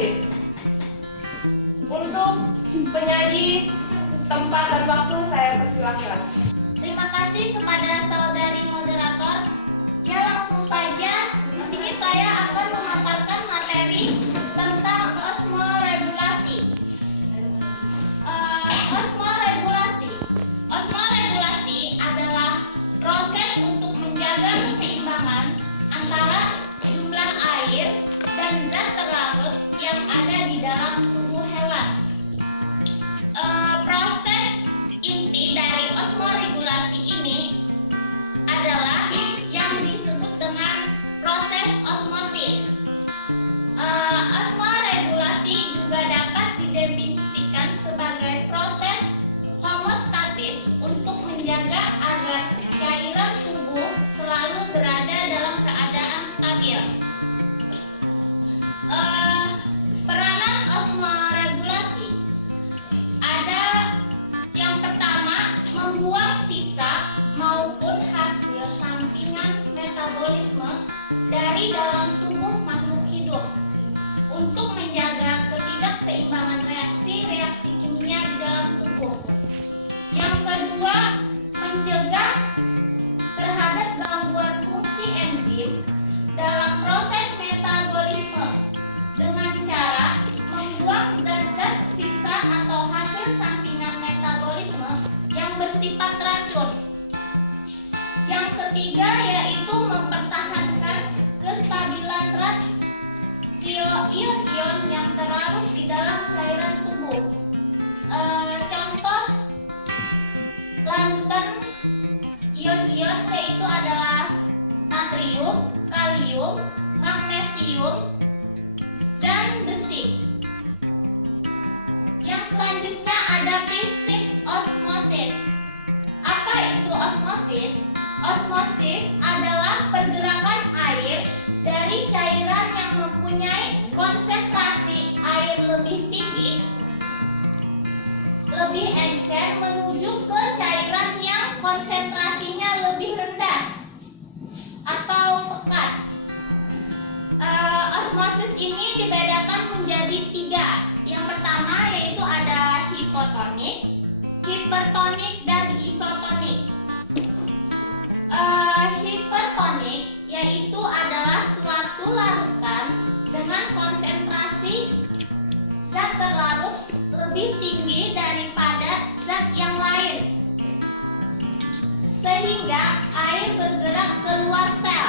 menulis. Untuk penyaji tempat dan waktu saya persilakan. Terima kasih kepada saudari moderator. Ya, langsung saja. Di sini saya akan memaparkan materi tentang osmoregulasi. Osmoregulasi adalah proses untuk menjaga keseimbangan antara jumlah air dan zat terlarut yang ada di dalam tubuh hewan. Proses inti dari osmoregulasi ini adalah yang disebut dengan proses osmosis. Osmoregulasi juga dapat didefinisikan sebagai proses homostatis untuk menjaga agar cairan tubuh selalu berada dalam keadaan stabil. Peranan osmoregulasi ada yang pertama, membuang sisa maupun hasil sampingan metabolisme dari dalam tubuh makhluk hidup untuk menjaga ketidakseimbangan reaksi kimia di dalam tubuh. Yang kedua, mencegah terhadap gangguan fungsi enzim dalam proses metabolisme dengan cara membuang zat-zat sisa atau hasil sampingan metabolisme yang bersifat racun. Yang ketiga yaitu mempertahankan kestabilan ion-ion yang terlarut di dalam cairan tubuh. Contoh larutan ion-ion yaitu adalah natrium, kalium, magnesium, dan besi. Yang selanjutnya ada prinsip osmosis. Apa itu osmosis? Osmosis adalah pergerakan air dari cairan yang mempunyai konsentrasi air lebih tinggi, lebih encer menuju ke cairan yang konsentrasinya lebih rendah atau pekat. Osmosis ini dibedakan menjadi 3. Yang pertama yaitu ada hipotonik, hipertonik, dan isotonik. Hipertonik yaitu adalah suatu larutan dengan konsentrasi zat terlarut lebih tinggi daripada zat yang lain, sehingga air bergerak keluar sel.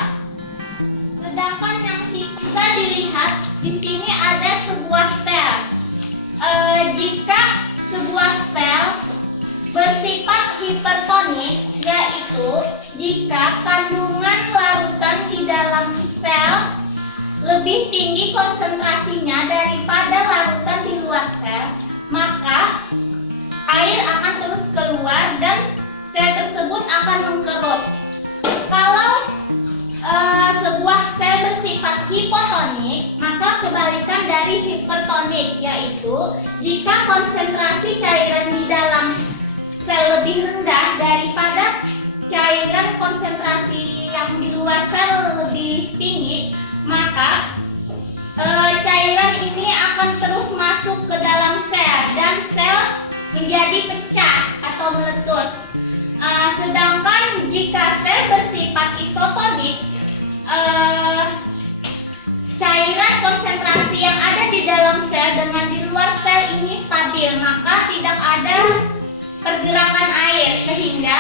Sedangkan yang bisa dilihat di sini ada sebuah sel. Jika sebuah sel bersifat hipertonik, yaitu jika kandungan larutan di dalam sel lebih tinggi konsentrasinya daripada larutan di luar sel, maka air akan terus keluar dan sel tersebut akan mengkerut. Kalau sebuah sel bersifat hipotonik, maka kebalikan dari hipertonik, yaitu jika konsentrasi cairan di dalam sel lebih rendah daripada cairan konsentrasi yang di luar sel lebih tinggi, maka cairan ini akan terus masuk ke dalam sel dan sel menjadi pecah atau meletus. Sedangkan jika sel bersifat isotonik, cairan konsentrasi yang ada di dalam sel dengan di luar sel ini stabil, maka tidak ada pergerakan air sehingga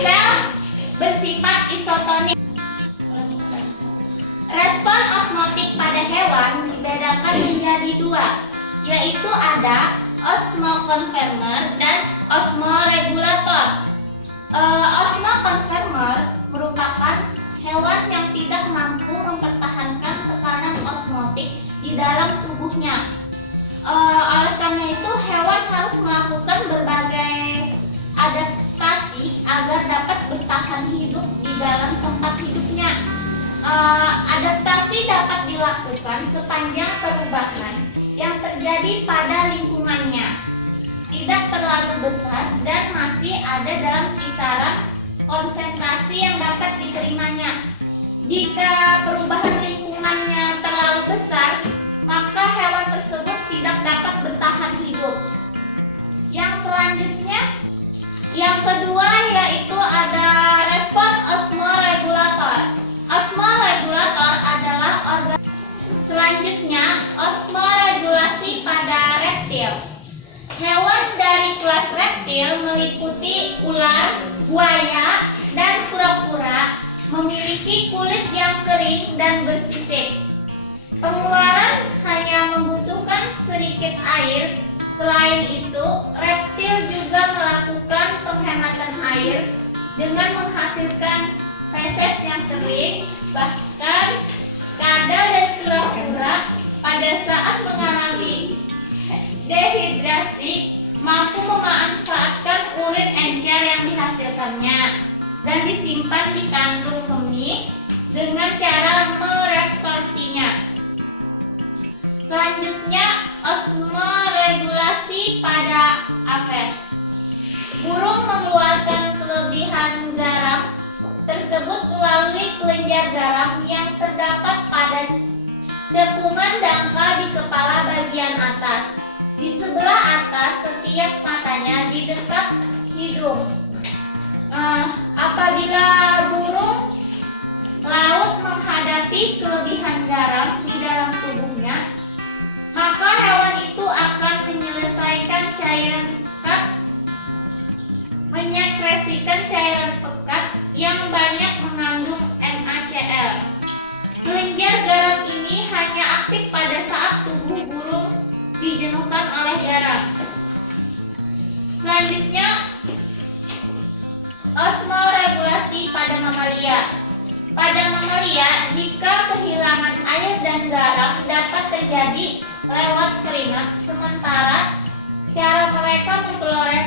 sel bersifat isotonik. Respon osmotik pada hewan dibedakan menjadi 2, yaitu ada osmokonverter dan osmoregulator. Osmokonverter merupakan hewan yang tidak mampu mempertahankan tekanan osmotik di dalam tubuhnya. Oleh karena itu, hewan harus melakukan berbagai adaptasi agar dapat bertahan hidup di dalam tempat hidupnya. Adaptasi dapat dilakukan sepanjang perubahan yang terjadi pada lingkungannya, tidak terlalu besar dan masih ada dalam kisaran konsentrasi yang dapat diterimanya. Jika perubahan lingkungannya terlalu besar, maka regulasi pada afer. Burung mengeluarkan kelebihan garam tersebut melalui kelenjar garam yang terdapat pada cekungan dangkal di kepala bagian atas, di sebelah atas setiap matanya di dekat hidung. Apabila burung laut menghadapi kelebihan garam di dalam tubuhnya, maka hewan itu akan menyelesaikan cairan pekat, menyekresikan cairan pekat yang banyak mengandung NaCl. Kelenjar garam ini hanya aktif pada saat tubuh burung dijenuhkan oleh garam. Selanjutnya, osmoregulasi pada mamalia. Pada mamalia, jika kehilangan air dan garam dapat terjadi lewat keringat, sementara cara mereka memperoleh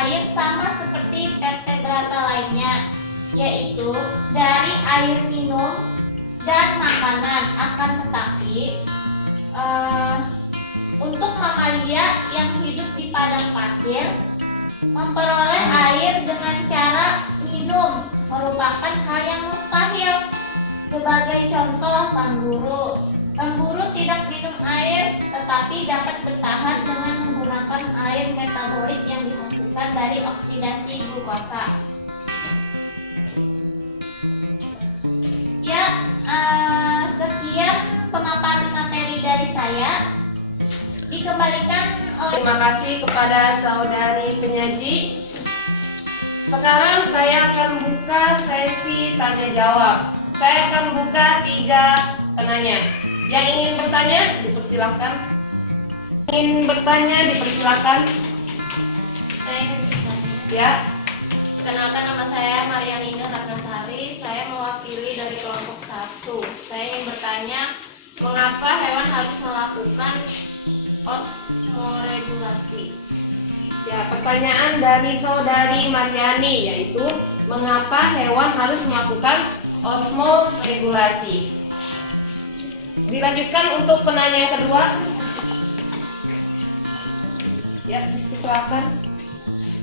air sama seperti vertebrata lainnya, yaitu dari air minum dan makanan. Akan tetapi, untuk mamalia yang hidup di padang pasir, memperoleh air dengan cara minum merupakan hal yang mustahil. Sebagai contoh, kanguru. Kanguru tidak minum air, tetapi dapat bertahan dengan menggunakan air metabolit yang dihasilkan dari oksidasi glukosa. Ya, sekian pemaparan materi dari saya. Dikembalikan oleh... Terima kasih kepada saudari penyaji. Sekarang saya akan buka sesi tanya jawab. Saya akan buka 3 penanya. Yang ingin bertanya, dipersilakan. Ingin bertanya, dipersilakan. Saya ingin bertanya. Ya. Perkenalkan, nama saya Marianina Ratnasari. Saya mewakili dari kelompok 1. Saya ingin bertanya, mengapa hewan harus melakukan osmoregulasi? Ya, pertanyaan dari saudari Mariani, yaitu mengapa hewan harus melakukan osmoregulasi. Dilanjutkan untuk penanya yang kedua. Ya, silakan.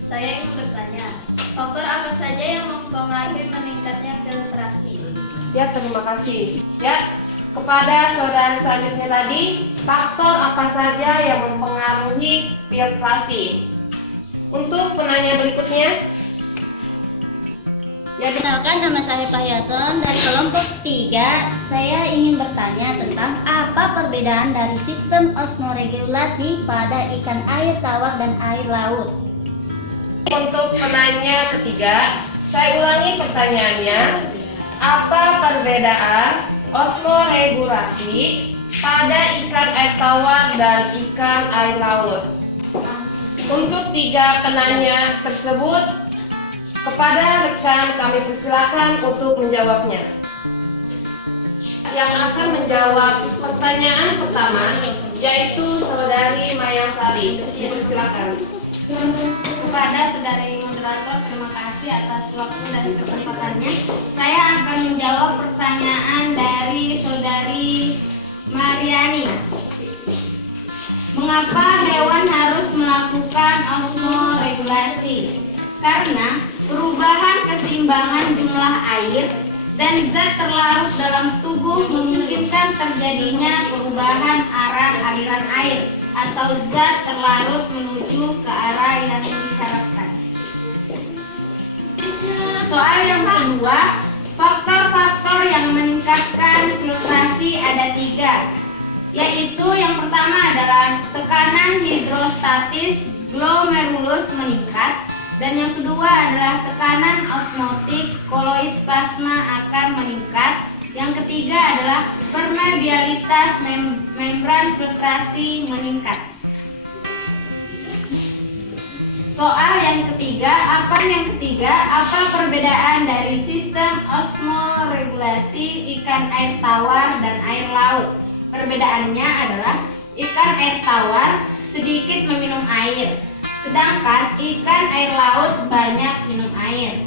Saya ingin bertanya, faktor apa saja yang mempengaruhi meningkatnya filtrasi? Ya, terima kasih. Ya, kepada saudara selanjutnya tadi, faktor apa saja yang mempengaruhi filtrasi? Untuk penanya berikutnya. Ya, Kenalkan, nama saya Pahyaton dari kelompok 3. Saya ingin bertanya tentang apa perbedaan dari sistem osmoregulasi pada ikan air tawar dan air laut. Untuk penanya ketiga, saya ulangi pertanyaannya. Apa perbedaan osmoregulasi pada ikan air tawar dan ikan air laut? Untuk 3 penanya tersebut, kepada rekan kami persilakan untuk menjawabnya. Yang akan menjawab pertanyaan pertama yaitu saudari Maya Sari. Dipersilakan. Kepada saudari moderator, terima kasih atas waktu dan kesempatannya. Saya akan menjawab pertanyaan dari saudari Mariani. Mengapa hewan harus melakukan osmoregulasi? Karena perubahan keseimbangan jumlah air dan zat terlarut dalam tubuh memungkinkan terjadinya perubahan arah aliran air atau zat terlarut menuju ke arah yang diharapkan. Soal yang kedua, faktor-faktor yang meningkatkan filtrasi ada 3, yaitu yang pertama adalah tekanan hidrostatis glomerulus meningkat, dan yang kedua adalah tekanan osmotik koloid plasma akan meningkat. Yang ketiga adalah permeabilitas membran filtrasi meningkat. Soal yang ketiga, apa perbedaan dari sistem osmoregulasi ikan air tawar dan air laut? Perbedaannya adalah ikan air tawar sedikit meminum air, sedangkan ikan air laut banyak minum air.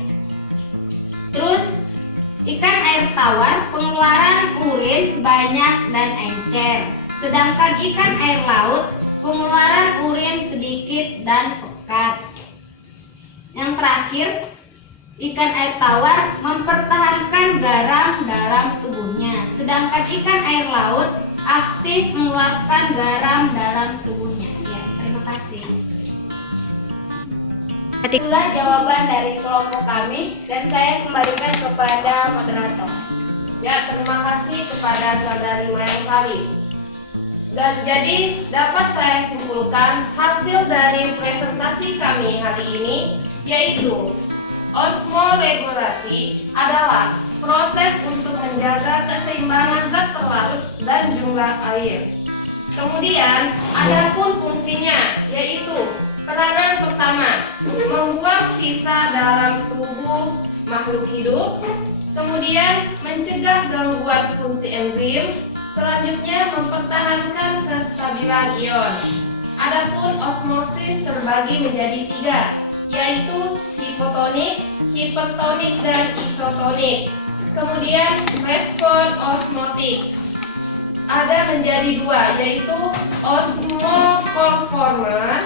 Terus, ikan air tawar pengeluaran urin banyak dan encer, sedangkan ikan air laut pengeluaran urin sedikit dan pekat. Yang terakhir, ikan air tawar mempertahankan garam dalam tubuhnya, sedangkan ikan air laut aktif mengeluarkan garam dalam tubuhnya. Ya, terima kasih. Itulah jawaban dari kelompok kami dan saya kembalikan kepada moderator. Ya, terima kasih kepada Saudari Mayasari. Dan jadi dapat saya simpulkan hasil dari presentasi kami hari ini yaitu osmoregulasi adalah proses untuk menjaga keseimbangan zat terlarut dan jumlah air. Kemudian adapun fungsinya yaitu peranan pertama membuang sisa dalam tubuh makhluk hidup, kemudian mencegah gangguan fungsi enzim, selanjutnya mempertahankan kestabilan ion. Adapun osmosis terbagi menjadi 3, yaitu hipotonik, hipertonik, dan isotonik. Kemudian respon osmotik ada menjadi 2, yaitu osmokonforman,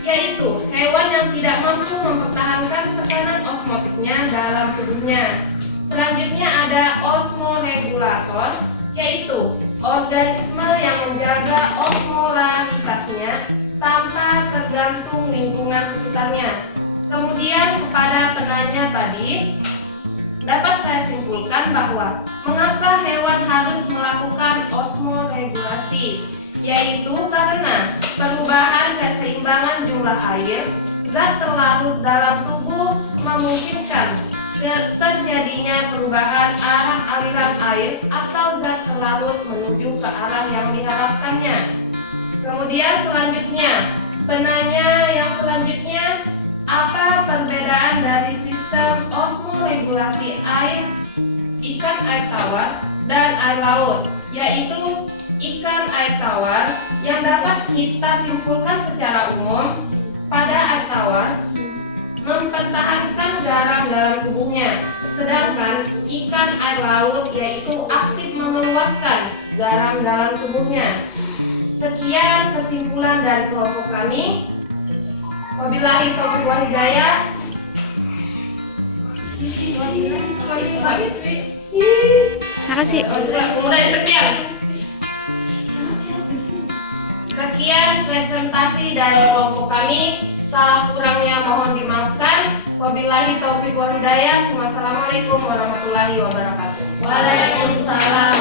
yaitu hewan yang tidak mampu mempertahankan tekanan osmotiknya dalam tubuhnya. Selanjutnya ada osmoregulator, yaitu organisme yang menjaga osmolaritasnya tanpa tergantung lingkungan sekitarnya. Kemudian kepada penanya tadi, dapat saya simpulkan bahwa mengapa hewan harus melakukan osmoregulasi, yaitu karena perubahan keseimbangan jumlah air, zat terlarut dalam tubuh memungkinkan terjadinya perubahan arah aliran air atau zat terlarut menuju ke arah yang diharapkannya. Kemudian selanjutnya, penanya yang selanjutnya, apa perbedaan dari sistem osmoregulasi air ikan air tawar dan air laut? Yaitu ikan air tawar yang dapat kita simpulkan secara umum pada air tawar mempertahankan garam dalam tubuhnya, sedangkan ikan air laut yaitu aktif mengeluarkan garam dalam tubuhnya. Sekian kesimpulan dari kelompok kami. Wabillahi taufiq wal hidayah. Makasih. Mulai sekian. Sekian presentasi dari kelompok kami. Salah kurangnya mohon dimaafkan. Wabillahi taufiq wal hidayah. Wassalamualaikum warahmatullahi wabarakatuh. Waalaikumsalam